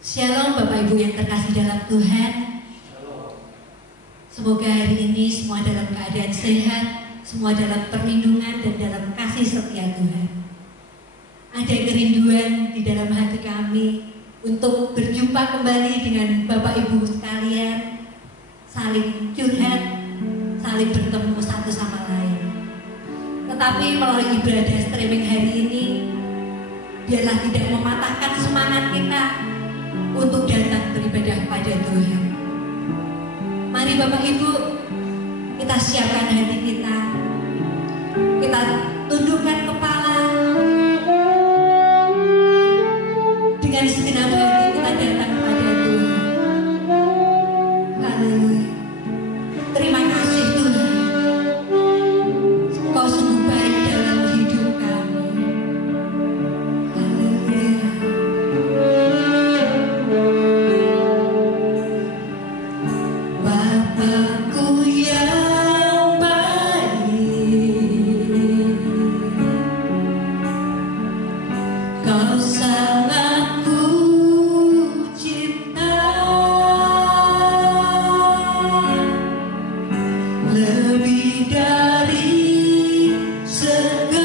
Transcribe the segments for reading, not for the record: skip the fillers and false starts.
Shalom Bapak Ibu yang terkasih dalam Tuhan. Semoga hari ini semua dalam keadaan sehat, semua dalam perlindungan dan dalam kasih setia Tuhan. Ada kerinduan di dalam hati kami untuk berjumpa kembali dengan Bapak Ibu sekalian, saling curhat, saling bertemu satu sama lain. Tetapi melalui ibadah streaming hari ini, biarlah tidak mematahkan semangat kita untuk datang beribadah pada Tuhan. Mari Bapak Ibu, kita siapkan hati kita, kita tundukkan kepala, dengan segenap hati kita datang pada Tuhan. Haleluya. Terima kasih Tuhan, Kau sungguh baik dalam hidup kami. Haleluya. Bapakku yang baik, Kau sangat ku cinta, lebih dari segalanya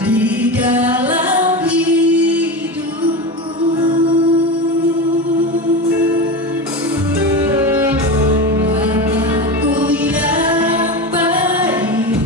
di dalam hidupku. Bapakku yang baik,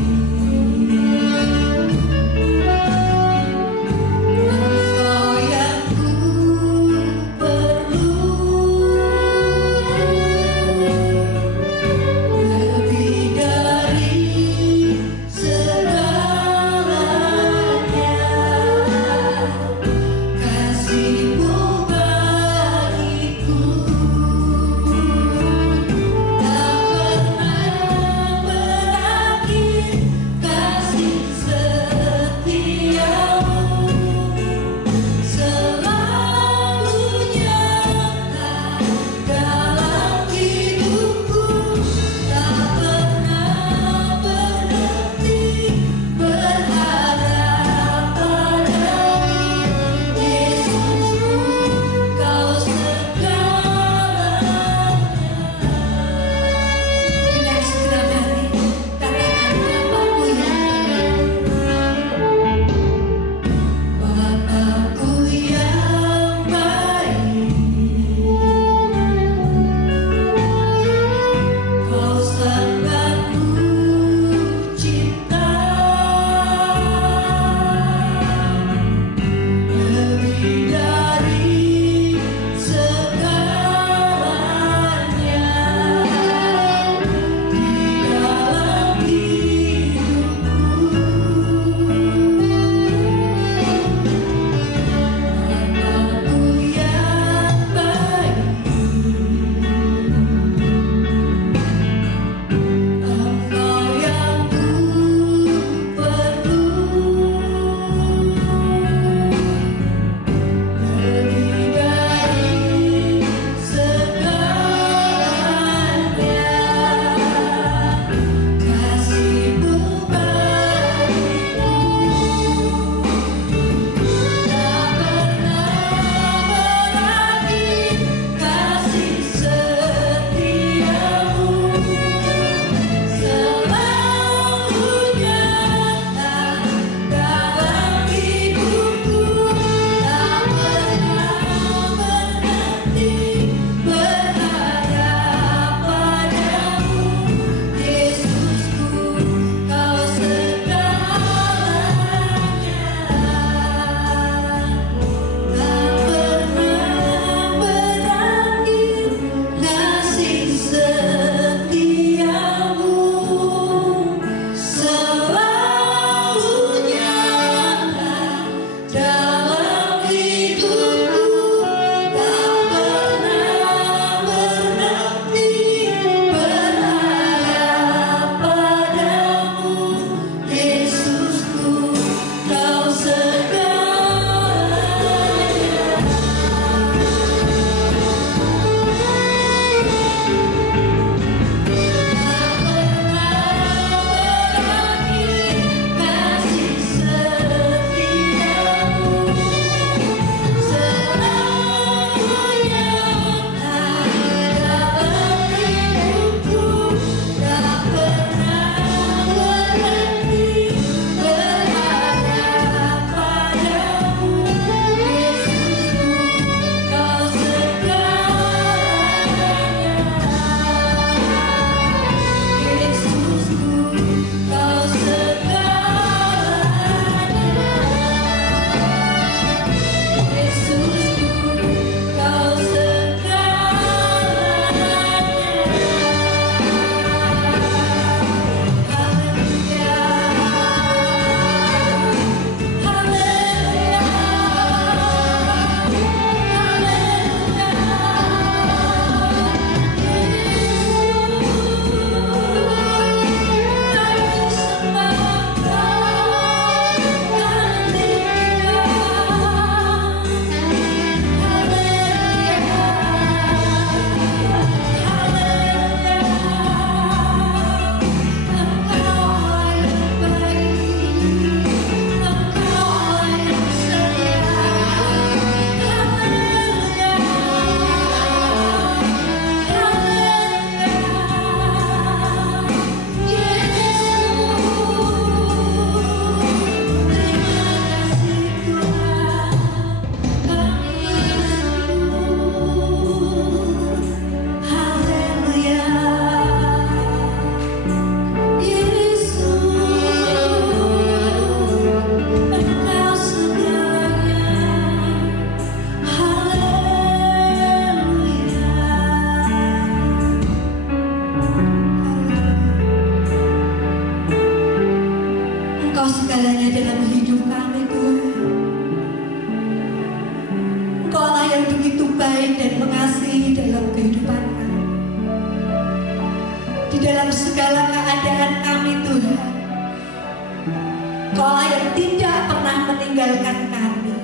meninggalkan kami.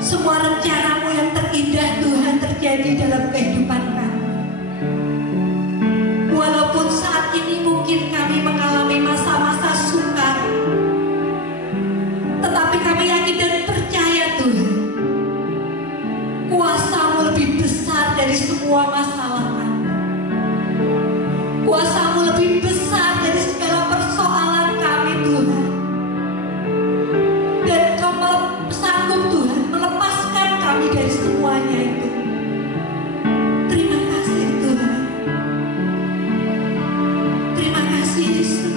Semua rencana-Mu yang terindah Tuhan terjadi dalam kehidupan kami. Walaupun saat ini mungkin kami mengalami masa-masa sukar, tetapi kami yakin dan percaya Tuhan, kuasa-Mu lebih besar dari semua masalah kami. Kuasa-Mu lebih besar dari segala persoalan kami Tuhan. Dan Kau sanggup Tuhan melepaskan kami dari semuanya itu. Terima kasih Tuhan. Terima kasih Yesus.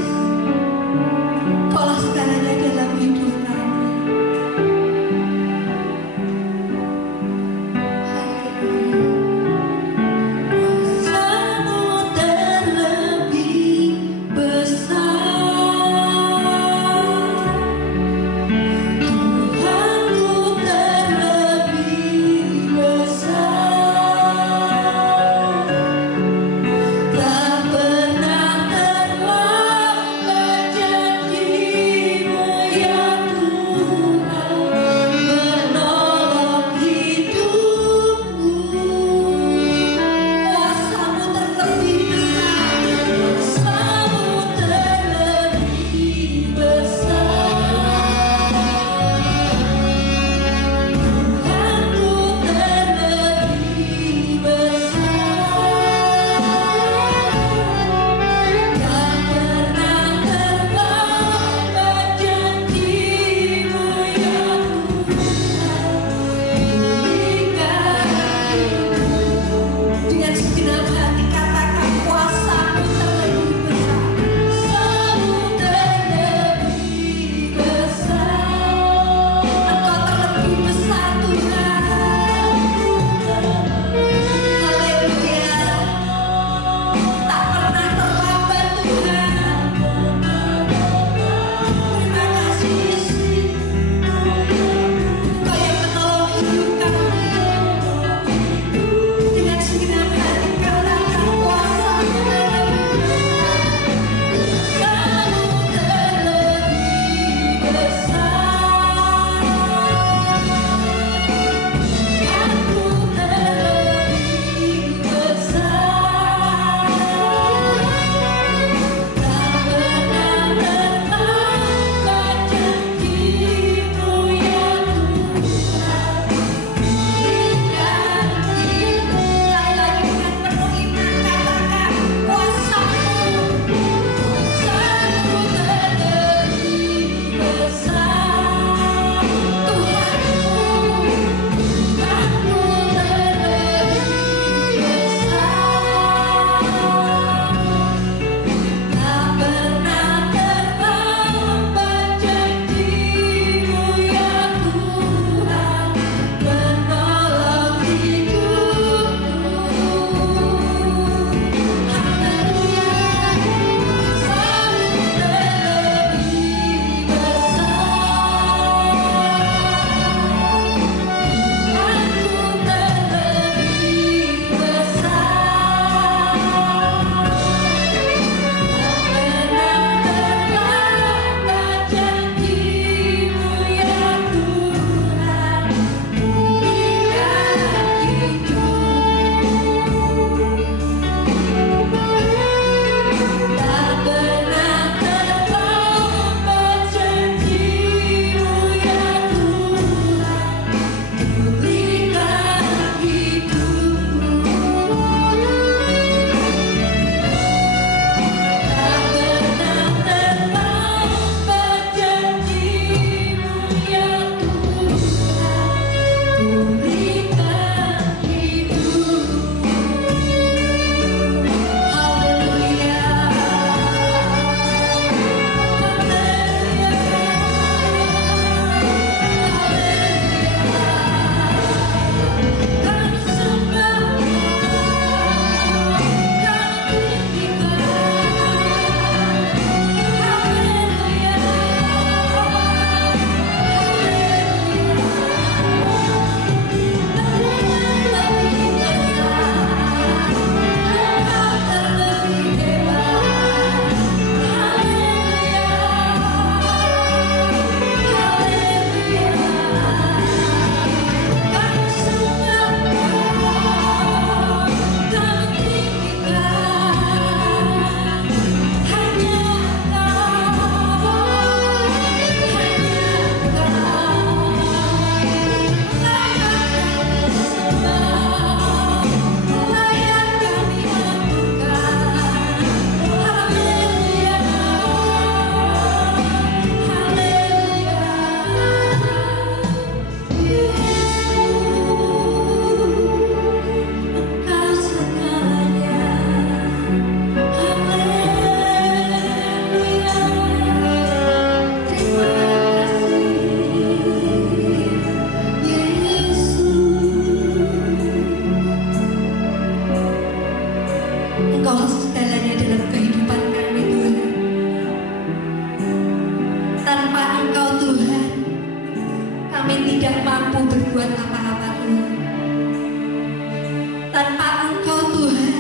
kami tidak mampu berbuat apa-apa Tuhan. Tanpa Engkau Tuhan,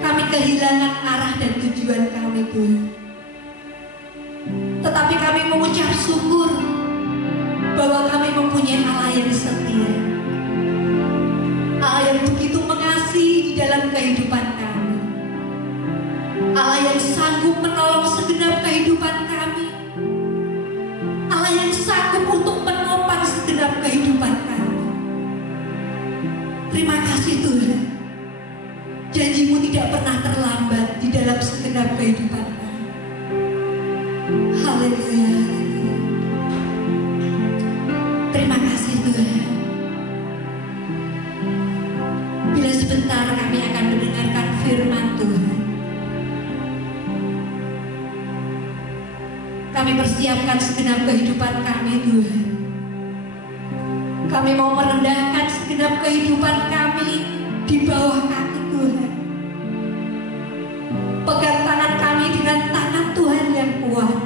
kami kehilangan arah dan tujuan kami Tuhan. Tetapi kami mengucap syukur bahwa kami mempunyai Allah yang setia, Allah yang begitu mengasihi di dalam kehidupan kami, Allah yang sanggup menolong segenap kehidupan kami, Allah yang sanggup untuk menopang segenap kehidupan kami. Terima kasih Tuhan, janji-Mu tidak pernah terlambat di dalam segenap kehidupan kami. Haleluya. Terima kasih Tuhan. Bila sebentar kami akan mendengarkan firman Tuhan, kami persiapkan segenap kehidupan kami Tuhan. Kami mau merendahkan segenap kehidupan kami di bawah kaki Tuhan. Pegang tangan kami dengan tangan Tuhan yang kuat,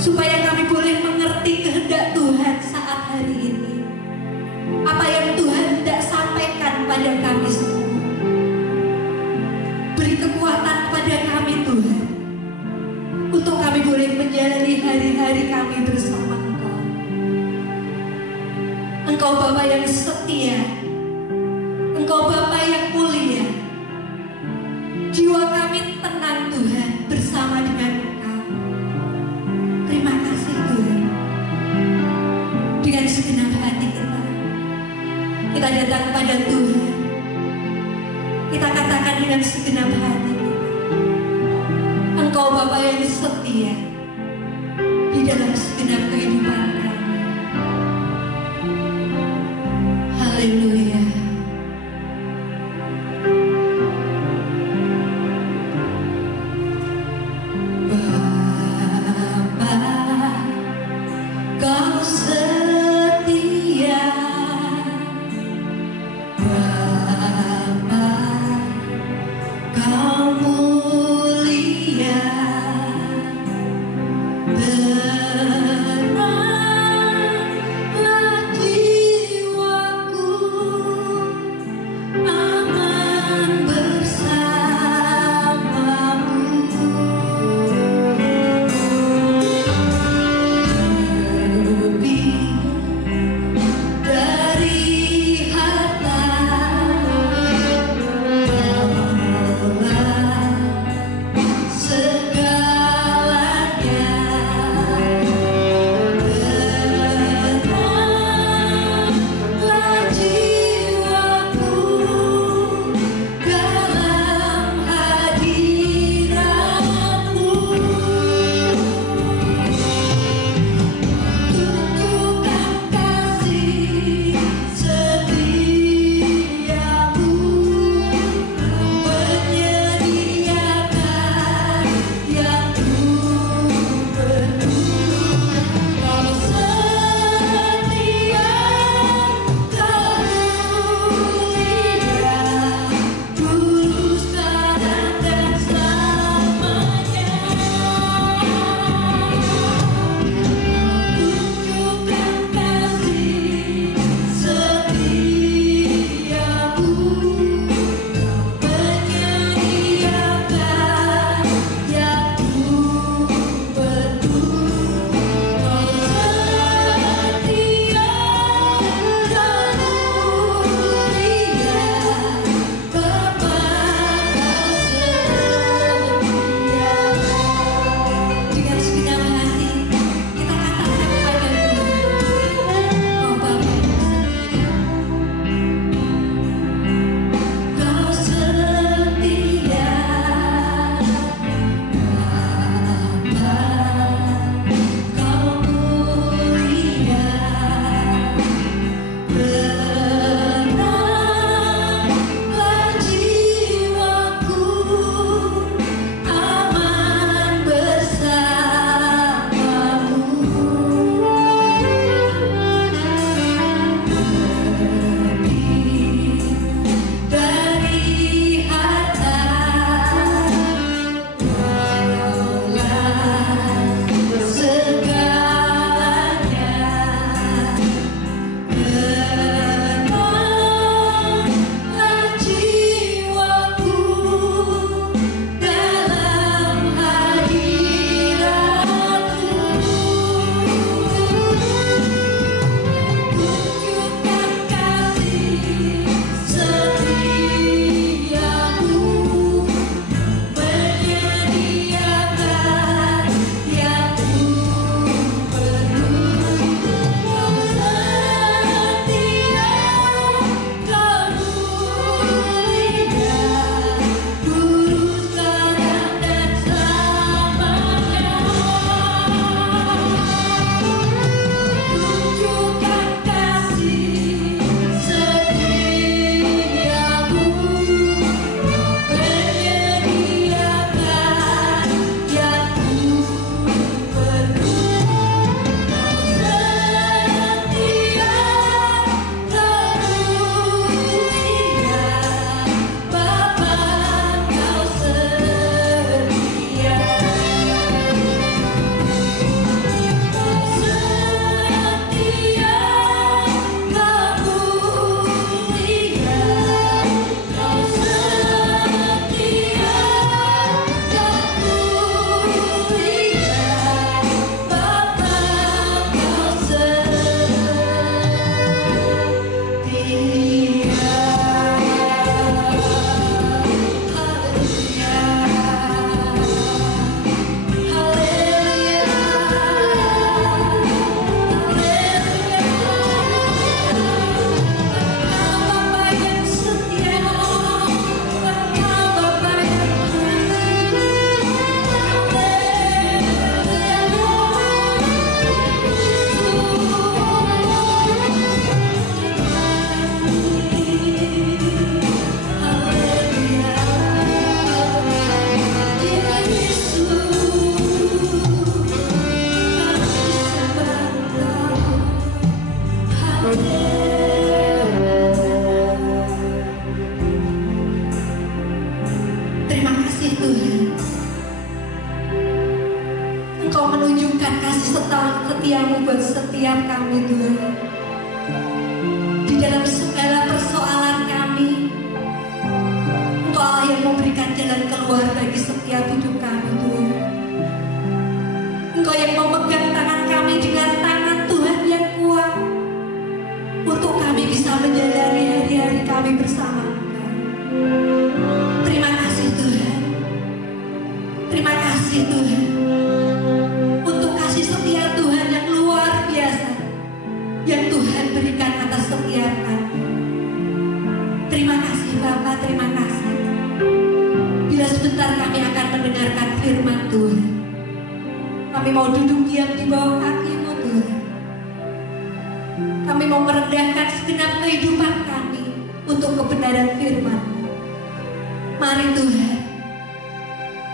supaya kami boleh mengerti kehendak Tuhan saat hari ini. Apa yang Tuhan tidak sampaikan pada kami semua. Beri kekuatan pada kami Tuhan, untuk kami boleh menjalani hari-hari kami bersama Engkau. Engkau Bapa yang setia, Engkau Bapa yang mulia. Jiwa kami tenang Tuhan bersama dengan Engkau. Terima kasih Tuhan. Dengan segenap hati kita datang kepada Tuhan. Kita katakan dengan segenap hati, Engkau Bapa yang setia di dalam segenap kehidupan kami. Haleluya. Bapa, Kau setia. Bapa, Kau mulia. Tenang Engkau menunjukkan kasih setiamu buat setiap kami Tuhan. Di dalam segala persoalan kami, Engkau Allah yang memberikan jalan keluar bagi setiap hidup kami Tuhan. Engkau yang memegang tangan kami dengan tangan Tuhan yang kuat, untuk kami bisa menjalani hari-hari kami bersama Engkau. Terima kasih Tuhan. Terima kasih Tuhan. Untuk kasih setia Tuhan yang luar biasa, yang Tuhan berikan atas setiap kami. Terima kasih Bapa, terima kasih. Bila sebentar kami akan mendengarkan firman Tuhan, kami mau duduk diam di bawah kaki-Mu Tuhan. Kami mau merendahkan segenap kehidupan kami untuk kebenaran firman. Mari Tuhan,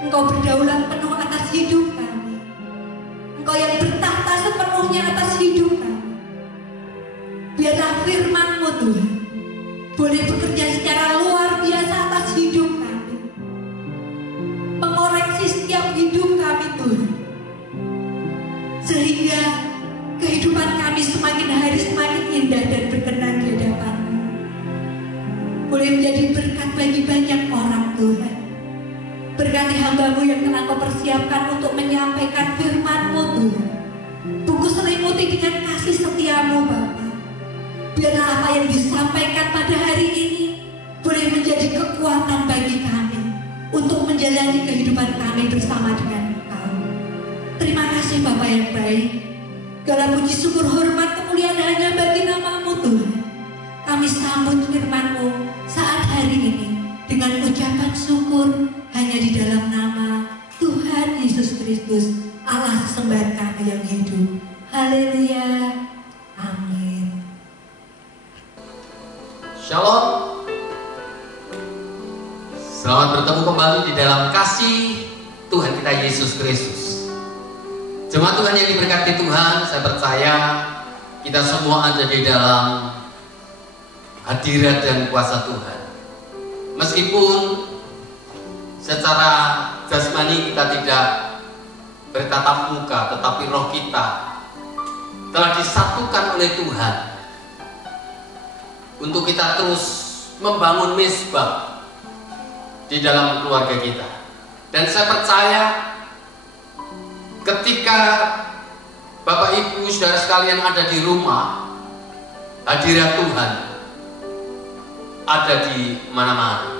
Engkau berdaulat penuh atas hidup kami. Engkau yang bertahta sepenuhnya atas hidup kami. Biarlah firman-Mu Tuhan boleh bekerja secara luar biasa atas hidup kami, mengoreksi setiap hidup kami Tuhan, sehingga kehidupan kami semakin hari semakin indah dan berkenan di hadapan-Mu. Boleh menjadi berkat bagi banyak orang Tuhan. Berkati hamba-Mu yang telah Kau persiapkan untuk menyampaikan firman-Mu Tuhan. Bungkus selimuti dengan kasih setia-Mu Bapa. Biarlah apa yang disampaikan pada hari ini boleh menjadi kekuatan bagi kami untuk menjalani kehidupan kami bersama dengan Engkau. Terima kasih Bapa yang baik. Segala puji syukur hormat kemuliaan hanya bagi nama-Mu Tuhan. Kami sambut firman-Mu saat hari ini dengan ucapan syukur hanya di dalam nama Tuhan Yesus Kristus, Allah sembahan kami yang hidup. Haleluya. Amin. Shalom. Selamat bertemu kembali di dalam kasih Tuhan kita Yesus Kristus. Jemaat Tuhan yang diberkati Tuhan, saya percaya kita semua ada di dalam hadirat dan kuasa Tuhan. Meskipun secara jasmani kita tidak bertatap muka, tetapi roh kita telah disatukan oleh Tuhan untuk kita terus membangun mezbah di dalam keluarga kita. Dan saya percaya ketika Bapak Ibu saudara sekalian ada di rumah, hadirat Tuhan ada di mana-mana.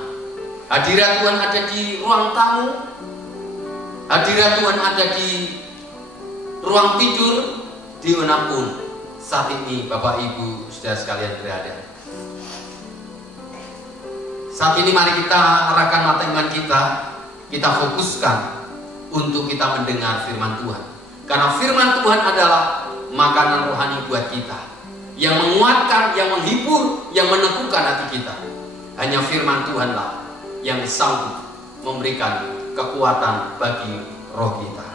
Hadirat Tuhan ada di ruang tamu, hadirat Tuhan ada di ruang tidur, dimanapun saat ini Bapak Ibu saudara sekalian berada. Saat ini mari kita arahkan mata iman kita fokuskan untuk kita mendengar firman Tuhan. Karena firman Tuhan adalah makanan rohani buat kita, yang menguatkan, yang menghibur, yang meneguhkan hati kita. Hanya firman Tuhanlah yang sanggup memberikan kekuatan bagi roh kita.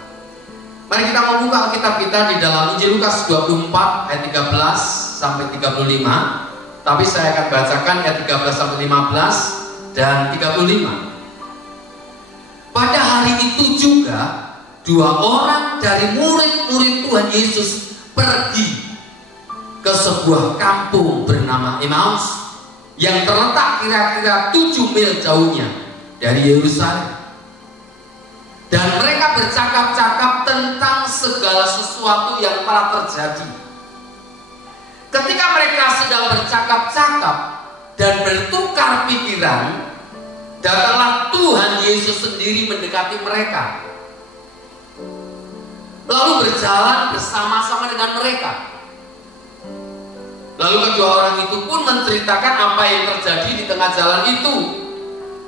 Mari kita membuka Alkitab kita di dalam Injil Lukas 24 ayat 13 sampai 35. Tapi saya akan bacakan ayat 13 sampai 15 dan 35. Pada hari itu juga 2 orang dari murid-murid Tuhan Yesus pergi ke sebuah kampung bernama Emmaus yang terletak kira-kira 7 mil jauhnya dari Yerusalem. Dan mereka bercakap-cakap tentang segala sesuatu yang telah terjadi. Ketika mereka sedang bercakap-cakap dan bertukar pikiran, datanglah Tuhan Yesus sendiri mendekati mereka, lalu berjalan bersama-sama dengan mereka. Lalu kedua orang itu pun menceritakan apa yang terjadi di tengah jalan itu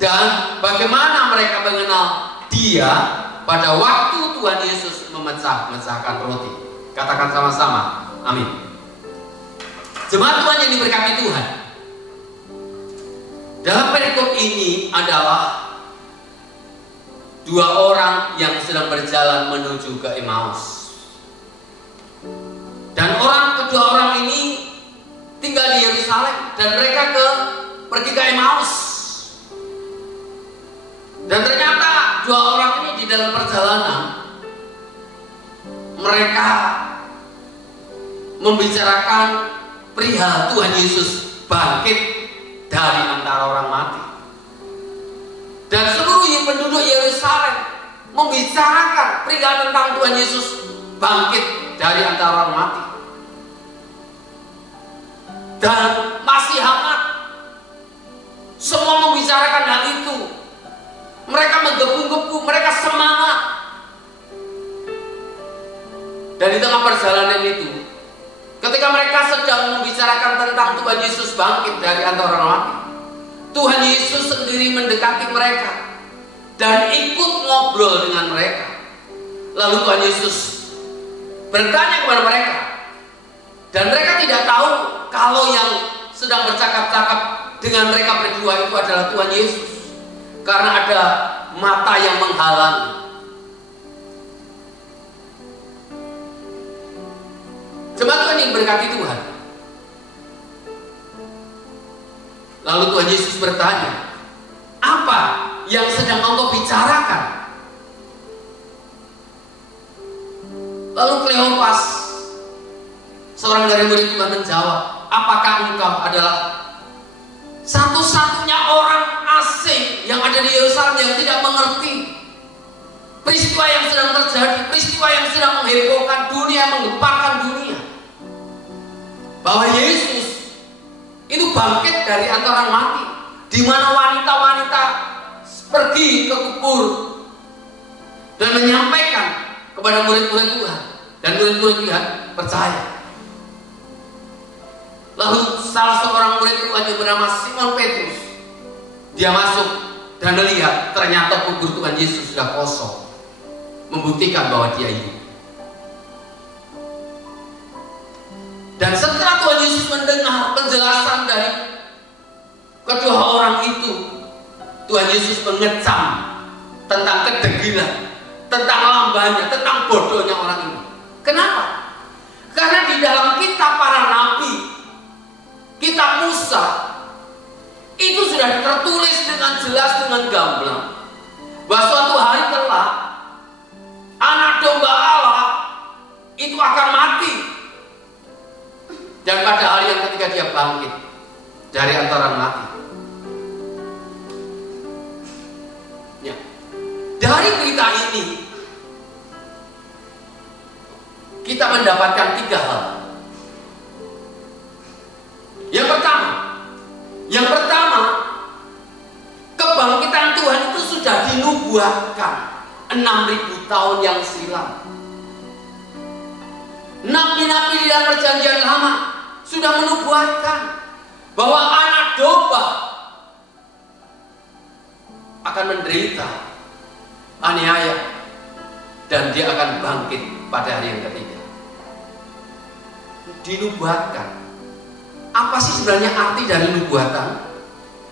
dan bagaimana mereka mengenal Dia pada waktu Tuhan Yesus memecahkan roti. Katakan sama-sama, amin. Jemaat Tuhan yang diberkati Tuhan, dalam perikop ini adalah 2 orang yang sedang berjalan menuju ke Emmaus. Dan kedua orang ini tinggal di Yerusalem dan mereka pergi ke Emmaus. Dan ternyata 2 orang ini di dalam perjalanan mereka membicarakan perihal Tuhan Yesus bangkit dari antara orang mati. Dan seluruh penduduk Yerusalem membicarakan perihal tentang Tuhan Yesus bangkit dari antara orang mati. Dan masih hangat. Semua membicarakan hal itu. Mereka menggebu-gebu, mereka semangat. Dan di tengah perjalanan itu, ketika mereka sedang membicarakan tentang Tuhan Yesus bangkit dari antara orang mati, Tuhan Yesus sendiri mendekati mereka dan ikut ngobrol dengan mereka. Lalu Tuhan Yesus bertanya kepada mereka, dan mereka tidak tahu kalau yang sedang bercakap-cakap dengan mereka berdua itu adalah Tuhan Yesus, karena ada mata yang menghalangi. Jemaat Tuhan yang berkati Tuhan. Lalu Tuhan Yesus bertanya, apa yang sedang engkau bicarakan? Lalu Kleopas, seorang dari murid Tuhan, menjawab, apakah engkau adalah satu-satunya orang asing yang ada di Yerusalem yang tidak mengerti peristiwa yang sedang terjadi, peristiwa yang sedang menghebohkan dunia, menggemparkan dunia, bahwa Yesus itu bangkit dari antara orang mati, di mana wanita-wanita pergi ke kubur dan menyampaikan kepada murid-murid Tuhan, dan murid-murid Tuhan percaya. Lalu salah seorang murid Tuhan yang bernama Simon Petrus, dia masuk dan melihat ternyata kubur Tuhan Yesus sudah kosong, membuktikan bahwa dia hidup. Dan setelah Tuhan Yesus mendengar penjelasan dari kedua orang itu, Tuhan Yesus mengecam tentang kedegilan, tentang lambannya, tentang bodohnya orang ini. Kenapa? Karena di dalam kitab para nabi, kitab Musa, itu sudah tertulis dengan jelas, dengan gamblang, bahwa suatu hari kelak anak domba Allah itu akan mati, dan pada hari yang ketika dia bangkit dari antara orang mati. Ya. Dari berita ini kita mendapatkan 3 hal. Yang pertama, kebangkitan Tuhan itu sudah dinubuatkan 6.000 tahun yang silam. Nabi-nabi di dalam perjanjian lama sudah menubuatkan bahwa anak domba akan menderita aniaya dan dia akan bangkit pada hari yang ketiga. Dinubuatkan. Apa sih sebenarnya arti dari nubuatan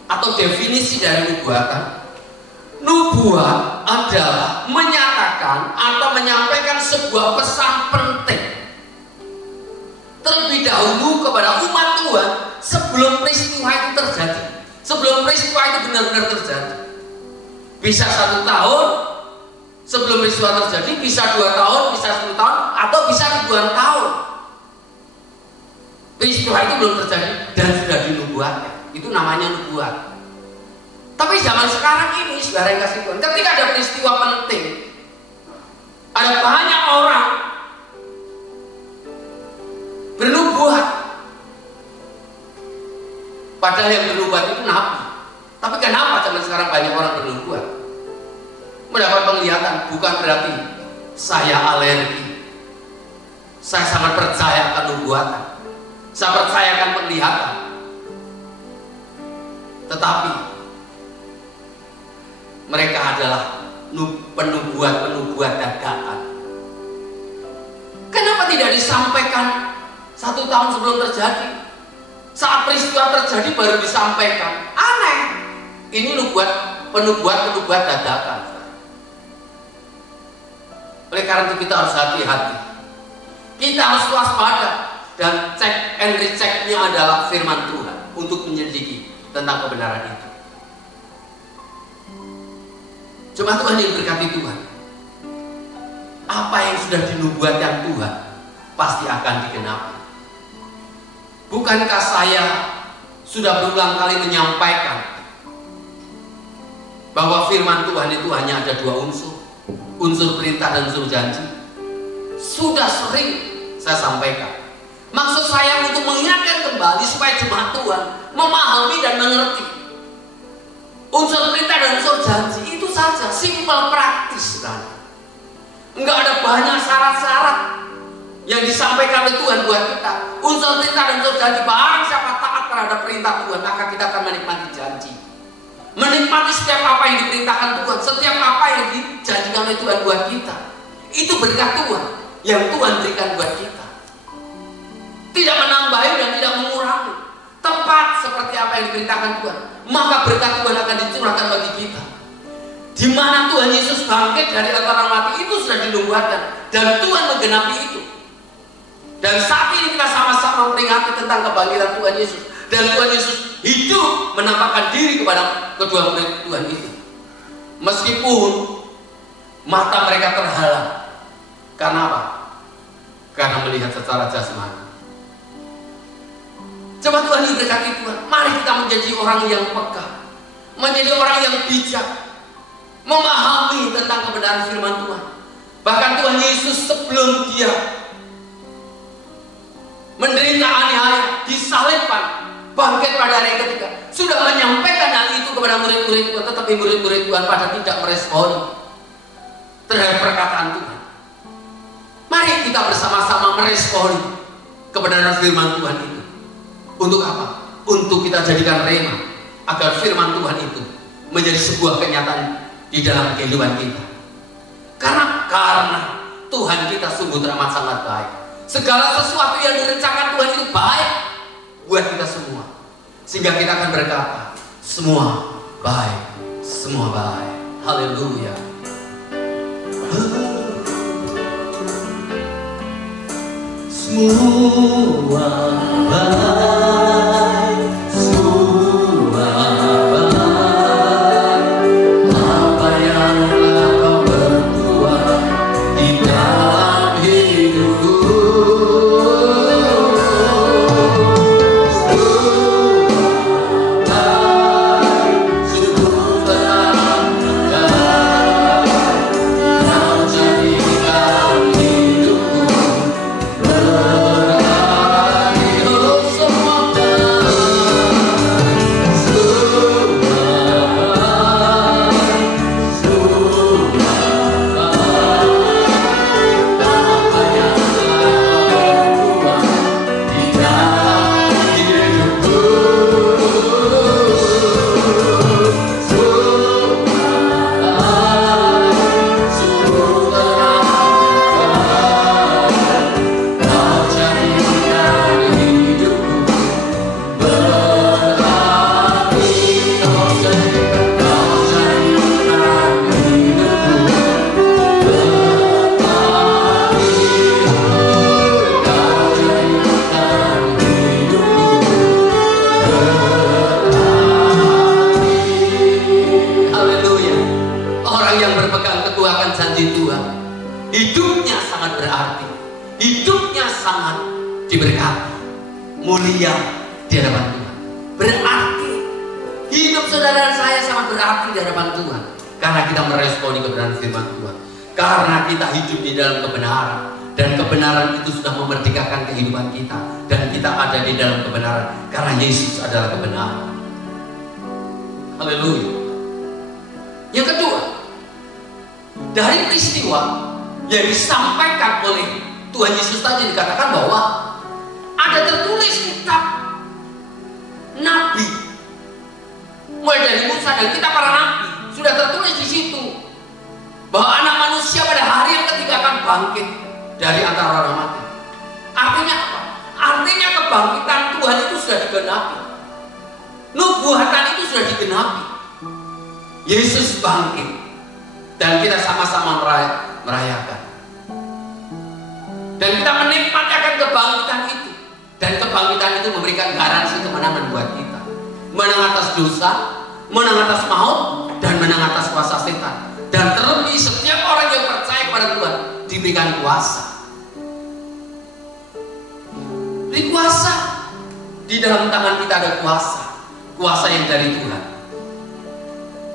atau definisi dari nubuatan? Nubuat adalah menyatakan atau menyampaikan sebuah pesan penting terlebih dahulu kepada umat Tuhan sebelum peristiwa itu terjadi, sebelum peristiwa itu benar-benar terjadi. Bisa 1 tahun sebelum peristiwa terjadi, bisa 2 tahun, bisa 10 tahun, atau bisa ribuan tahun. Peristiwa itu belum terjadi dan sudah dinubuatkan. Itu namanya nubuat. Tapi zaman sekarang ini, saudara yang kasih Tuhan, ketika ada peristiwa penting, ada banyak orang bernubuat. Padahal yang bernubuat itu nabi. Tapi kenapa zaman sekarang banyak orang bernubuat? Mendapat penglihatan, bukan berarti saya alergi. Saya sangat percaya akan nubuatan. Saya percaya akan penglihatan. Tetapi mereka adalah penubuat-penubuat dadakan. Kenapa tidak disampaikan 1 tahun sebelum terjadi? Saat peristiwa terjadi baru disampaikan. Aneh. Ini penubuat dadakan. Oleh karena itu kita harus hati-hati. Kita harus waspada. Dan cek and recheck-nya adalah firman Tuhan untuk menyelidiki tentang kebenaran itu. Jemaat Tuhan yang berkati Tuhan, apa yang sudah dinubuatkan Tuhan pasti akan digenapi. Bukankah saya sudah berulang kali menyampaikan bahwa firman Tuhan itu hanya ada dua unsur, unsur perintah dan unsur janji? Sudah sering saya sampaikan. Maksud saya untuk mengingatkan kembali supaya jemaat Tuhan memahami dan mengerti unsur perintah dan unsur janji. Itu saja, simpel, praktis kan? Enggak ada banyak syarat-syarat yang disampaikan oleh Tuhan buat kita. Unsur perintah dan unsur janji, barang siapa taat terhadap perintah Tuhan, maka kita akan menikmati janji, menikmati setiap apa yang diperintahkan Tuhan, setiap apa yang dijanjikan oleh Tuhan buat kita. Itu berkat Tuhan yang Tuhan berikan buat kita, tidak menambahi dan tidak mengurangi, tepat seperti apa yang diperintahkan Tuhan. Maka berkat Tuhan akan dicurahkan bagi kita. Di mana Tuhan Yesus bangkit dari antara orang mati, itu sudah dinubuatkan dan Tuhan menggenapi itu. Dan saat ini kita sama-sama memperingati tentang kebangkitan Tuhan Yesus, dan Tuhan Yesus hidup menampakkan diri kepada kedua murid Tuhan itu. Meskipun mata mereka terhalang. Karena apa? Karena melihat secara jasmani. Coba Tuhan diberkati Tuhan. Mari kita menjadi orang yang peka, menjadi orang yang bijak, memahami tentang kebenaran firman Tuhan. Bahkan Tuhan Yesus sebelum dia menderita aniaya, disalibkan, bangkit pada hari yang ketiga, sudah menyampaikan hal itu kepada murid-murid Tuhan. Tetapi murid-murid Tuhan pada tidak meresponi terhadap perkataan Tuhan. Mari kita bersama-sama meresponi kebenaran firman Tuhan itu. Untuk apa? Untuk kita jadikan rema, agar firman Tuhan itu menjadi sebuah kenyataan di dalam kehidupan kita. Karena Tuhan kita sungguh teramat sangat baik. Segala sesuatu yang direncanakan Tuhan itu baik buat kita semua, sehingga kita akan berkata, semua baik, semua baik. Haleluya. Semua baik, semua baik. Apa yang telah kau berbuat di dalam hidupku, mulia di hadapan Tuhan. Berarti hidup saudara saya sangat berarti di hadapan Tuhan, karena kita meresponi kebenaran firman Tuhan, karena kita hidup di dalam kebenaran, dan kebenaran itu sudah memerdekakan kehidupan kita, dan kita ada di dalam kebenaran karena Yesus adalah kebenaran. Haleluya. Yang kedua, dari peristiwa yang disampaikan oleh Tuhan Yesus tadi, dikatakan bahwa ada tertulis kitab nabi, mulai dari Musa dan kitab para nabi, sudah tertulis di situ bahwa anak manusia pada hari yang ketiga akan bangkit dari antara orang mati. Artinya apa? Artinya kebangkitan Tuhan itu sudah digenapi, nubuatan itu sudah digenapi. Yesus bangkit dan kita sama-sama merayakan, dan kita menikmati akan kebangkitan itu. Dan kebangkitan itu memberikan garansi kemenangan buat kita, menang atas dosa, menang atas maut, dan menang atas kuasa setan. Dan terlebih setiap orang yang percaya kepada Tuhan diberikan kuasa. Beri kuasa. Di dalam tangan kita ada kuasa. Kuasa yang dari Tuhan.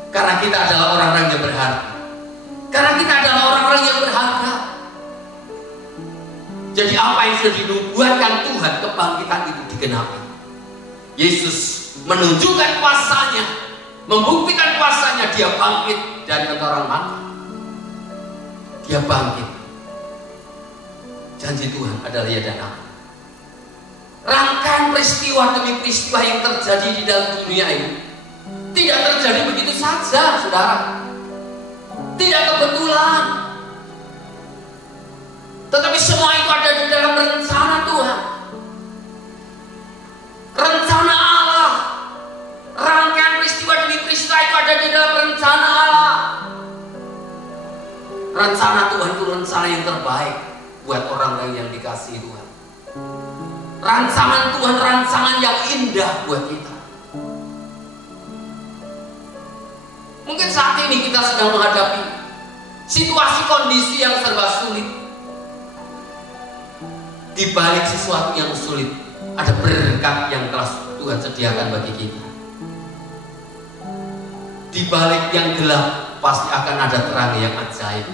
Karena kita adalah orang-orang yang berharga. Karena kita adalah orang-orang yang berharga. Jadi apa yang sudah dinubuatkan Tuhan, kebangkitan itu digenapi. Yesus menunjukkan kuasanya, membuktikan kuasanya. Dia bangkit dari antara orang mati. Dia bangkit. Janji Tuhan adalah ya dan amin. Rangkaian peristiwa demi peristiwa yang terjadi di dalam dunia ini tidak terjadi begitu saja, saudara. Tidak kebetulan. Tetapi semua itu ada di dalam rencana Tuhan. Rencana Allah. Rangkaian peristiwa demi peristiwa itu ada di dalam rencana Allah. Rencana Tuhan itu rencana yang terbaik buat orang-orang yang dikasihi Tuhan. Rancangan Tuhan, rancangan yang indah buat kita. Mungkin saat ini kita sedang menghadapi situasi kondisi yang serba sulit. Di balik sesuatu yang sulit, ada berkat yang telah Tuhan sediakan bagi kita. Di balik yang gelap, pasti akan ada terang yang ajaib.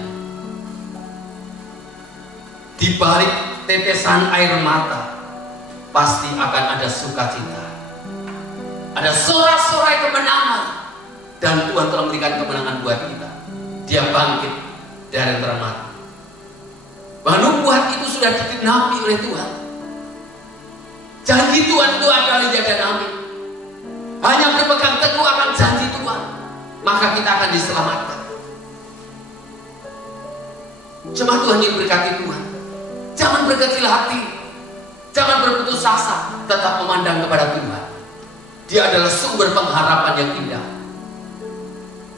Di balik tetesan air mata, pasti akan ada sukacita. Ada sorak-sorai kemenangan. Dan Tuhan telah memberikan kemenangan buat kita. Dia bangkit dari antara mati. Bahwa nubuat itu sudah digenapi oleh Tuhan. Janji Tuhan itu adalah ya dan amin. Hanya berpegang teguh akan janji Tuhan, maka kita akan diselamatkan. Jemaat Tuhan yang berkati Tuhan, jangan berkecil hati, jangan berputus asa, tetap memandang kepada Tuhan. Dia adalah sumber pengharapan yang indah.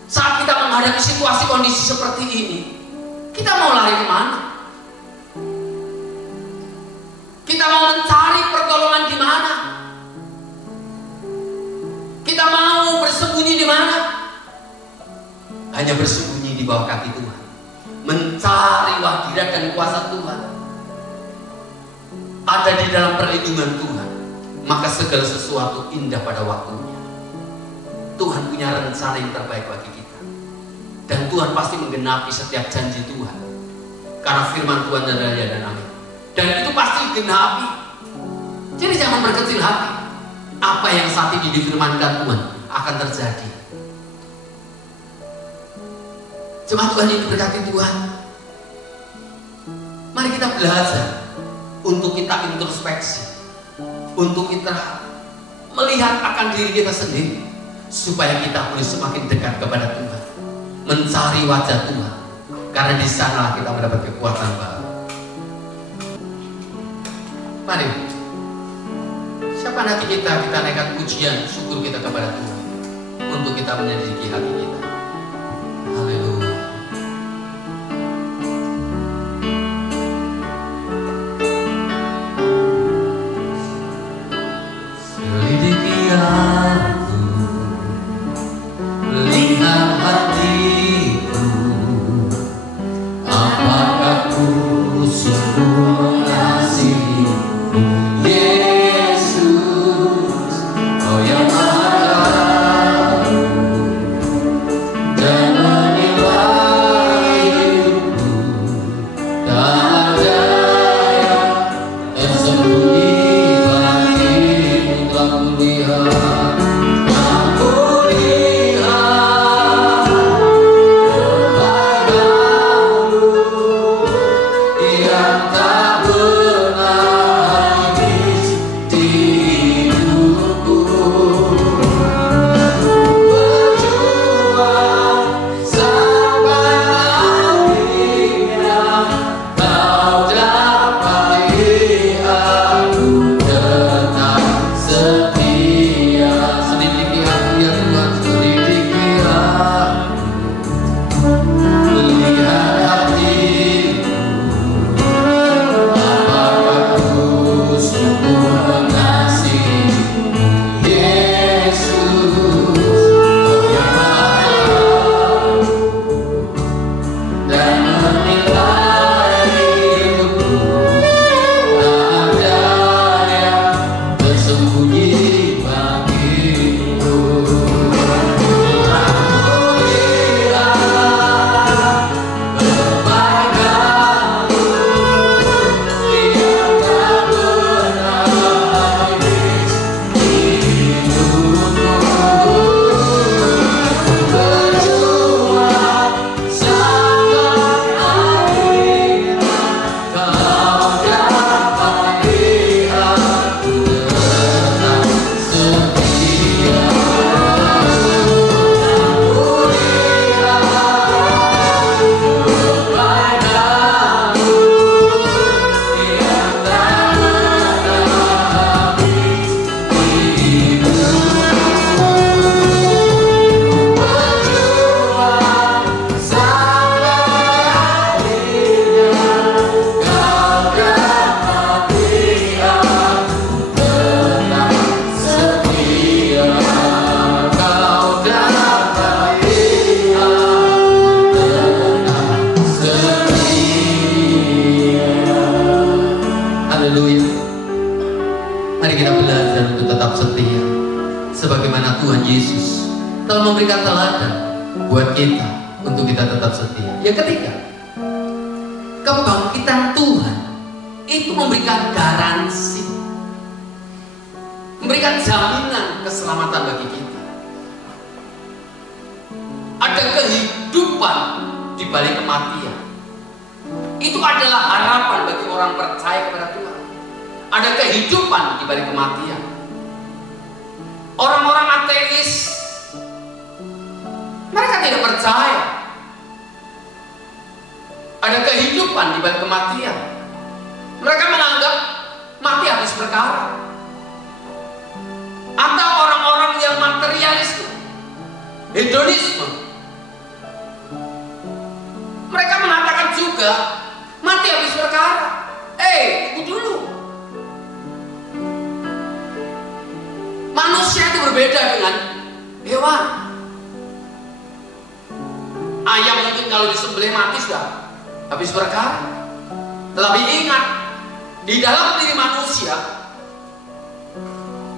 Saat kita menghadapi situasi kondisi seperti ini, kita mau lari kemana? Kita mau mencari pertolongan di mana? Kita mau bersembunyi di mana? Hanya bersembunyi di bawah kaki Tuhan, mencari hadirat dan kuasa Tuhan. Ada di dalam perlindungan Tuhan, maka segala sesuatu indah pada waktunya. Tuhan punya rencana yang terbaik bagi kita. Dan Tuhan pasti menggenapi setiap janji Tuhan. Karena firman Tuhan adalah ya dan amin. Dan itu pasti digenapi. Jadi jangan berkecil hati. Apa yang saat ini difirmankan Tuhan akan terjadi. Jemaat Tuhan yang diberkati Tuhan, mari kita belajar untuk kita introspeksi, untuk kita melihat akan diri kita sendiri, supaya kita boleh semakin dekat kepada Tuhan, mencari wajah Tuhan, karena di sana kita mendapat kekuatan baru. Mari, siapa nanti kita naikkan pujian syukur kita kepada Tuhan untuk kita menyelidiki hati kita. Haleluya. Selidiki aku, lihat hatiku, apakah ku sungguh mengasihi Yesus, oh yang Maha Tahu, dan menilai hidupku. Tak ada yang tersembunyi bagimu. Telah kulihat, telah kulihat terbaik dahulu di antara tetap setia, sebagaimana Tuhan Yesus telah memberikan teladan buat kita untuk kita tetap setia. Yang ketiga, kebangkitan Tuhan itu memberikan garansi, memberikan jaminan keselamatan bagi kita. Ada kehidupan di balik kematian. Itu adalah harapan bagi orang percaya kepada Tuhan. Ada kehidupan di balik kematian. Orang-orang ateis, mereka tidak percaya ada kehidupan di balik kematian. Mereka menganggap mati habis perkara. Atau orang-orang yang materialisme, hedonisme, mereka mengatakan juga mati habis perkara. Tunggu dulu. Manusia itu berbeda dengan hewan. Ayam mungkin kalau disembelih mati sudah habis perkara. Tetapi ingat, di dalam diri manusia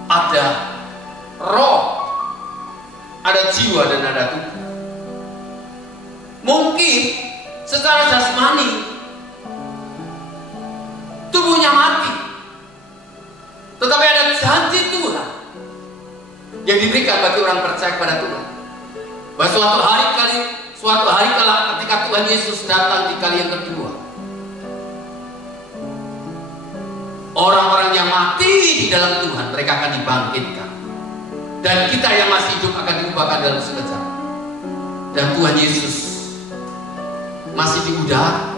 ada roh, ada jiwa, dan ada tubuh. Mungkin secara jasmani tubuhnya mati, tetapi ada janji Tuhan yang diberikan bagi orang percaya kepada Tuhan, bahwa suatu hari kala ketika Tuhan Yesus datang di kali yang kedua, orang-orang yang mati di dalam Tuhan mereka akan dibangkitkan, dan kita yang masih hidup akan diubahkan dalam sekejap. Dan Tuhan Yesus masih di udara,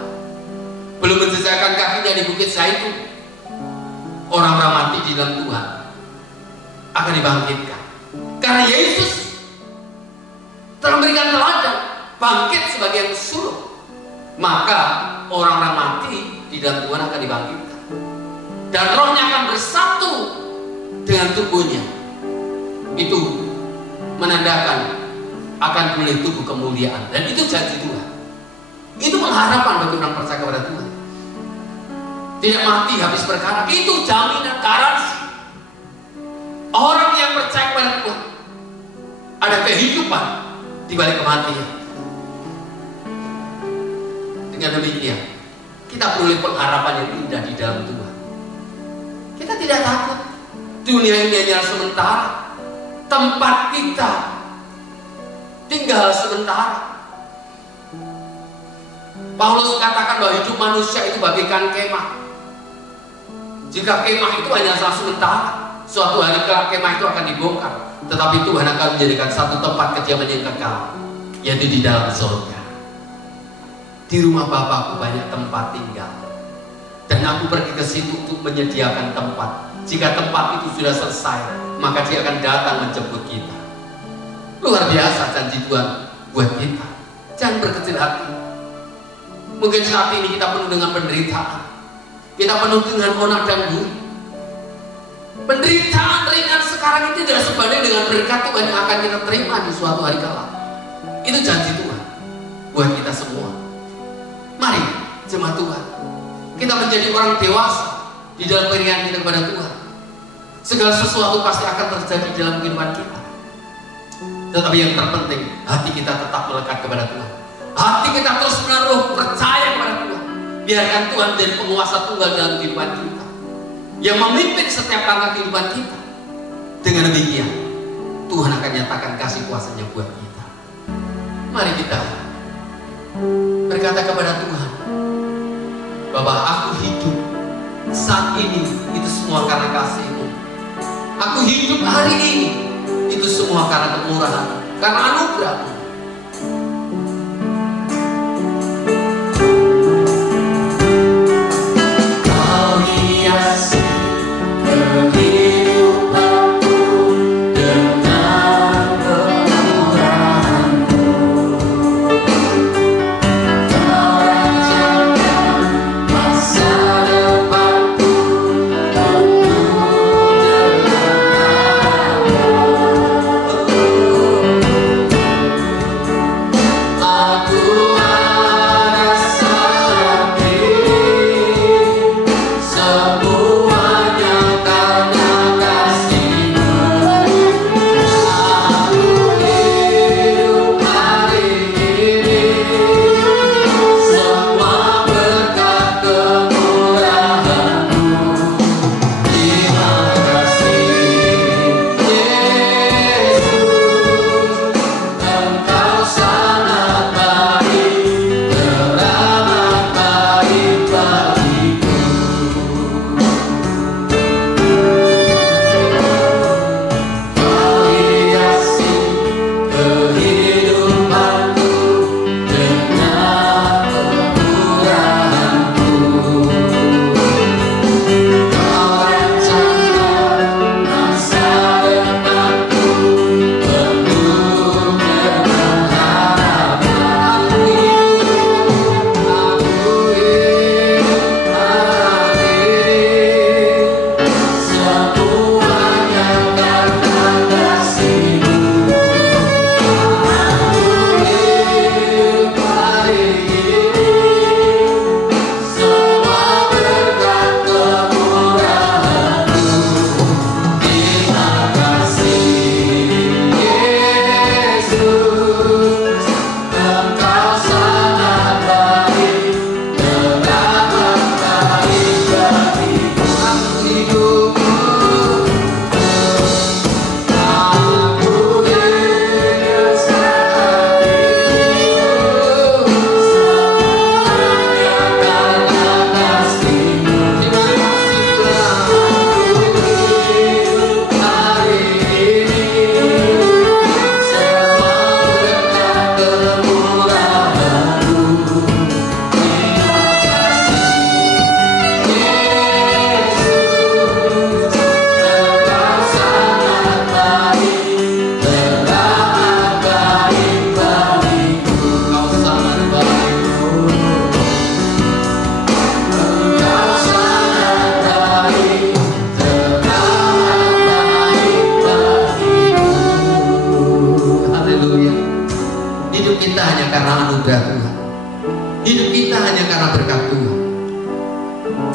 belum menjejakkan kakinya di Bukit Zaitun. Orang-orang mati di dalam Tuhan akan dibangkitkan, karena Yesus telah memberikan teladan bangkit sebagai yang suluk. Maka orang-orang mati di dalam Tuhan akan dibangkitkan, dan rohnya akan bersatu dengan tubuhnya. Itu menandakan akan pulih tubuh kemuliaan, dan itu janji Tuhan. Itu pengharapan bagi orang percaya kepada Tuhan. Tidak mati habis perkara, itu jaminan garansi. Orang yang percaya kepada Tuhan ada kehidupan di balik kematian. Dengan demikian, kita peroleh pengharapan yang indah di dalam Tuhan. Kita tidak takut. Dunia ini hanya sementara. Tempat kita tinggal sementara. Paulus katakan bahwa hidup manusia itu bagaikan kemah. Jika kemah itu hanya sementara, suatu hari kemah itu akan dibongkar, tetapi Tuhan akan menjadikan satu tempat kediaman yang kekal, yaitu di dalam surga. Di rumah Bapakku banyak tempat tinggal, dan aku pergi ke situ untuk menyediakan tempat. Jika tempat itu sudah selesai, maka Dia akan datang menjemput kita. Luar biasa janji Tuhan buat kita. Jangan berkecil hati. Mungkin saat ini kita penuh dengan penderitaan, kita penuh dengan onak dan duri. Penderitaan ringan sekarang itu tidak sebanding dengan berkat Tuhan yang akan kita terima di suatu hari kelak. Itu janji Tuhan buat kita semua. Mari jemaat Tuhan, kita menjadi orang dewasa di dalam pemberian kita kepada Tuhan. Segala sesuatu pasti akan terjadi dalam kehidupan kita, tetapi yang terpenting hati kita tetap melekat kepada Tuhan. Hati kita terus menaruh percaya kepada Tuhan. Biarkan Tuhan menjadi penguasa tunggal dalam kehidupan kita, yang memimpin setiap langkah kehidupan kita. Dengan demikian, Tuhan akan nyatakan kasih kuasa-Nya buat kita. Mari kita berkata kepada Tuhan, Bapa, aku hidup saat ini itu semua karena kasih-Mu. Aku hidup hari ini itu semua karena kemurahan, karena anugerah-Mu.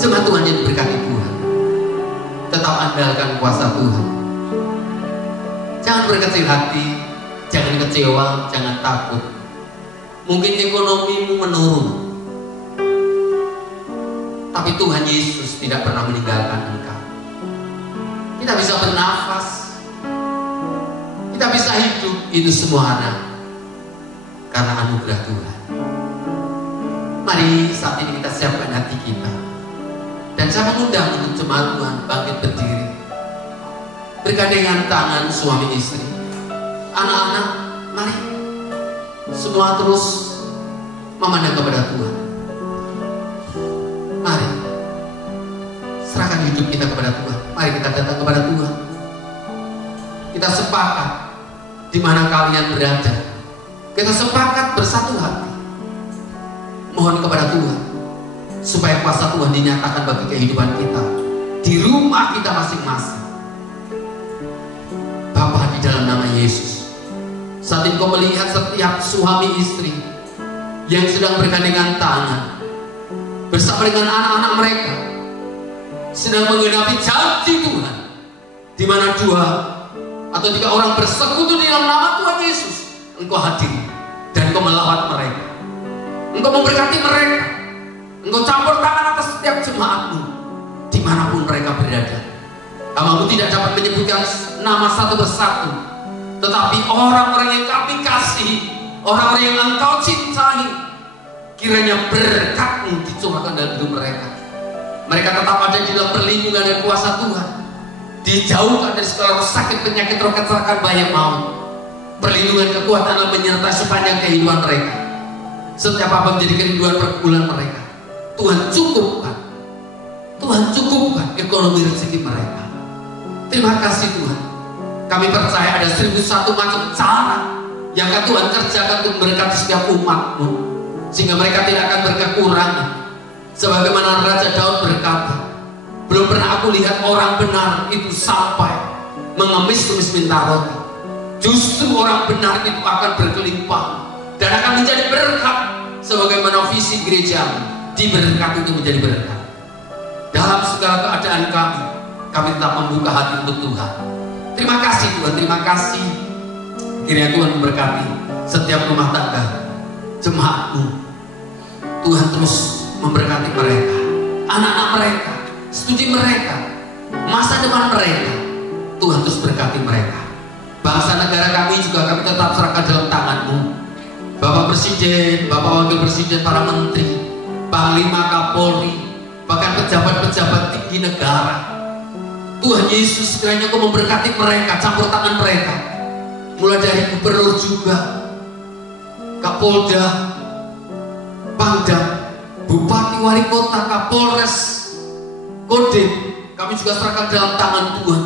Jemaat Tuhan yang diberkati Tuhan, tetap andalkan kuasa Tuhan. Jangan berkecil hati, jangan kecewa, jangan takut. Mungkin ekonomimu menurun, tapi Tuhan Yesus tidak pernah meninggalkan engkau. Kita bisa bernafas, kita bisa hidup, itu semua ada karena anugerah Tuhan. Mari saat ini kita siapkan hati kita, dan saya mengundang untuk jemaat Tuhan bangkit berdiri, bergandengan tangan suami istri, anak-anak, mari semua terus memandang kepada Tuhan. Mari serahkan hidup kita kepada Tuhan. Mari kita datang kepada Tuhan. Kita sepakat di mana kalian berada. Kita sepakat bersatu hati, mohon kepada Tuhan supaya kuasa Tuhan dinyatakan bagi kehidupan kita di rumah kita masing-masing. Bapa, di dalam nama Yesus, saat ini Kau melihat setiap suami istri yang sedang bergandengan tangan bersama dengan anak-anak mereka, sedang menggenapi janji Tuhan, di mana 2 atau 3 orang bersekutu di dalam nama Tuhan Yesus, Engkau hadir dan Engkau melawat mereka, Engkau memberkati mereka, Engkau campur tangan atas setiap jemaat-Mu dimanapun mereka berada. Hamba-Mu tidak dapat menyebutkan nama satu persatu, tetapi orang-orang yang Kami kasih, orang-orang yang Engkau cintai, kiranya berkat-Mu dicurahkan dalam hidup mereka. Mereka tetap ada di dalam perlindungan dan kuasa Tuhan, dijauhkan dari segala sakit, penyakit, roh, kecelakaan, bahaya maut. Perlindungan kekuatan Allah menyertai sepanjang kehidupan mereka. Setiap apa menjadi kerinduan pergumulan mereka, Tuhan cukupkan. Tuhan cukupkan ekonomi rezeki mereka. Terima kasih Tuhan. Kami percaya ada 1001 macam cara yang akan Tuhan kerjakan untuk memberkati setiap umat-Mu, sehingga mereka tidak akan berkekurangan. Sebagaimana Raja Daud berkata, belum pernah aku lihat orang benar itu sampai mengemis-kemis minta roti. Justru orang benar itu akan berkelimpah dan akan menjadi berkat, sebagaimana visi gereja diberkati untuk menjadi berkat. Dalam segala keadaan kami tetap membuka hati untuk Tuhan. Terima kasih Tuhan, terima kasih. Kiranya Tuhan memberkati setiap rumah tangga jemaat-Mu. Tuhan terus memberkati mereka, anak-anak mereka, studi mereka, masa depan mereka. Tuhan terus berkati mereka. Bangsa negara kami juga kami tetap serahkan dalam tangan-Mu. Bapak Presiden, Bapak Wakil Presiden, para Menteri, Panglima, Kapolri, bahkan pejabat-pejabat tinggi negara. Tuhan Yesus, kiranya Kau memberkati mereka, campur tangan mereka, mulai dari gubernur juga, Kapolda, Pangdam, Bupati, Wali Kota, Kapolres, Kodim, kami juga serahkan dalam tangan Tuhan.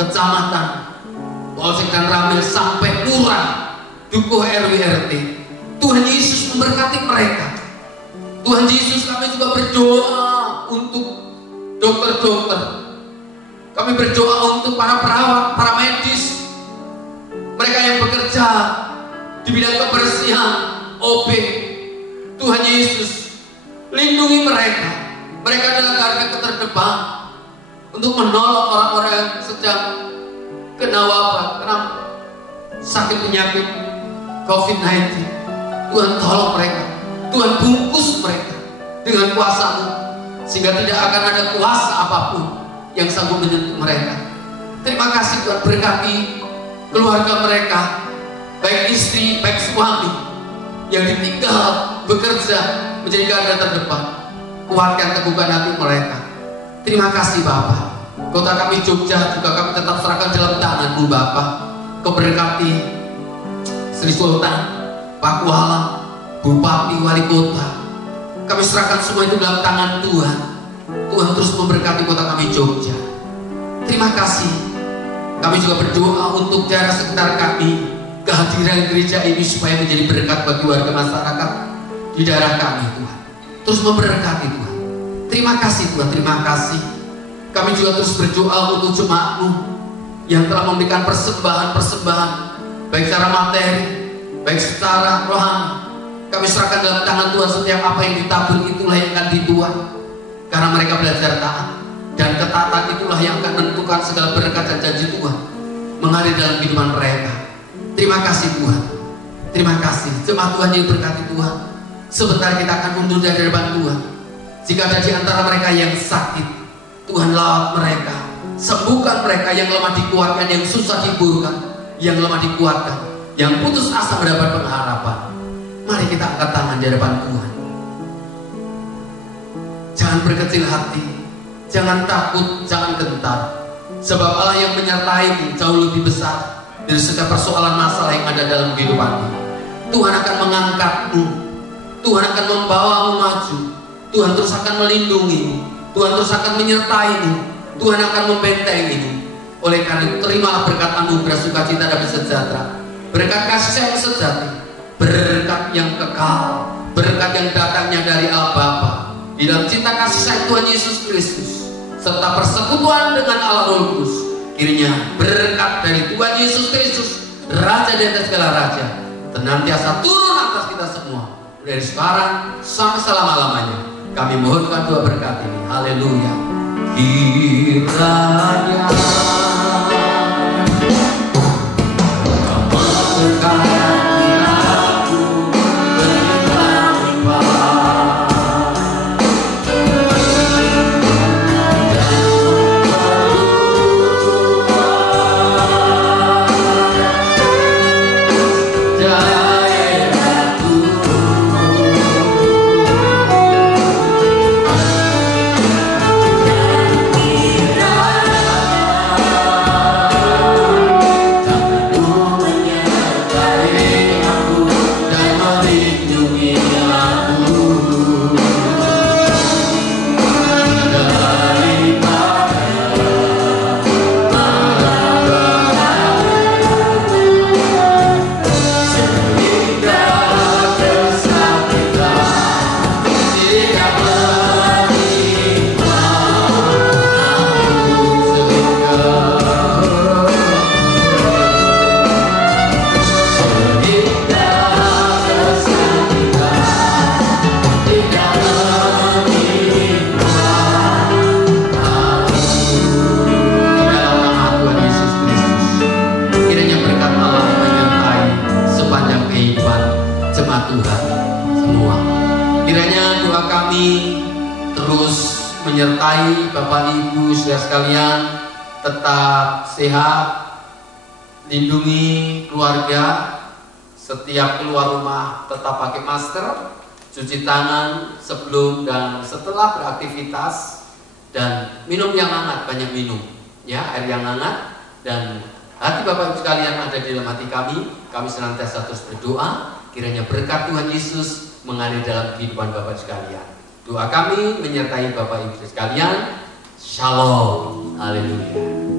Kecamatan, Polsek dan Ramil sampai Lurah, Dukuh, RW, RT. Tuhan Yesus memberkati mereka. Tuhan Yesus, kami juga berdoa untuk dokter-dokter. Kami berdoa untuk para perawat, para medis, mereka yang bekerja di bidang kebersihan, OB. Tuhan Yesus, lindungi mereka. Mereka adalah garda terdepan untuk menolong orang-orang yang sedang kena wabah, kena sakit penyakit COVID-19. Tuhan tolong mereka, Tuhan bungkus mereka dengan kuasa-Mu, sehingga tidak akan ada kuasa apapun yang sanggup menyentuh mereka. Terima kasih Tuhan, berkati keluarga mereka, baik istri, baik suami yang ditinggal bekerja menjadi garda terdepan. Kuatkan, teguhkan hati mereka. Terima kasih Bapa. Kota kami Jogja juga kami tetap serahkan dalam tangan-Mu Bapa. Kau berkati Sri Sultan, Pak Kuala, Bupati, Wali Kota. Kami serahkan semua itu dalam tangan Tuhan. Tuhan terus memberkati kota kami Jogja. Terima kasih. Kami juga berdoa untuk daerah sekitar kami, kehadiran gereja ini supaya menjadi berkat bagi warga masyarakat di daerah kami Tuhan. Terus memberkati Tuhan. Terima kasih Tuhan, terima kasih. Kami juga terus berdoa untuk jemaat-Mu yang telah memberikan persembahan-persembahan, baik secara materi, baik secara rohani. Kami serahkan dalam tangan Tuhan. Setiap apa yang ditabur itulah yang akan dituai. Karena mereka belajar taat, dan ketaatan itulah yang akan menentukan segala berkat dan janji Tuhan mengalir dalam kehidupan mereka. Terima kasih Tuhan. Terima kasih jemaat Tuhan yang berkati Tuhan. Sebentar kita akan mundur dari hadapan Tuhan. Jika ada di antara mereka yang sakit, Tuhan lawat mereka, sembuhkan mereka. Yang lemah dikuatkan, yang susah dihiburkan, yang lemah dikuatkan, yang putus asa mendapat pengharapan. Mari kita angkat tangan di hadapan Tuhan. Jangan berkecil hati, jangan takut, jangan gentar, sebab Allah yang menyertaimu jauh lebih besar dari segala persoalan masalah yang ada dalam kehidupanmu. Tuhan akan mengangkatmu, Tuhan akan membawamu maju, Tuhan terus akan melindungimu, Tuhan terus akan menyertaimu, Tuhan akan membentengimu. Oleh karena itu, terimalah berkat anugerah sukacita dan sejahtera, berkat kasih yang sejati, berkat yang kekal, berkat yang datangnya dari Allah Bapa di dalam cinta kasih sayang Tuhan Yesus Kristus, serta persekutuan dengan Allah Roh Kudus. Kiranya berkat dari Tuhan Yesus Kristus, Raja di atas segala raja, senantiasa turun atas kita semua, dari sekarang sampai selama-lamanya. Kami mohonkan doa berkat ini. Haleluya. Kiranya menyertai Bapak Ibu saudara sekalian, tetap sehat, lindungi keluarga, setiap keluar rumah tetap pakai masker, cuci tangan sebelum dan setelah beraktivitas, dan minum yang hangat, banyak minum ya, air yang hangat. Dan hati Bapak Ibu sekalian ada di dalam hati kami senantiasa terus berdoa kiranya berkat Tuhan Yesus mengalir dalam kehidupan Bapak sekalian. Doa kami menyertai Bapak Ibu sekalian. Shalom. Haleluya.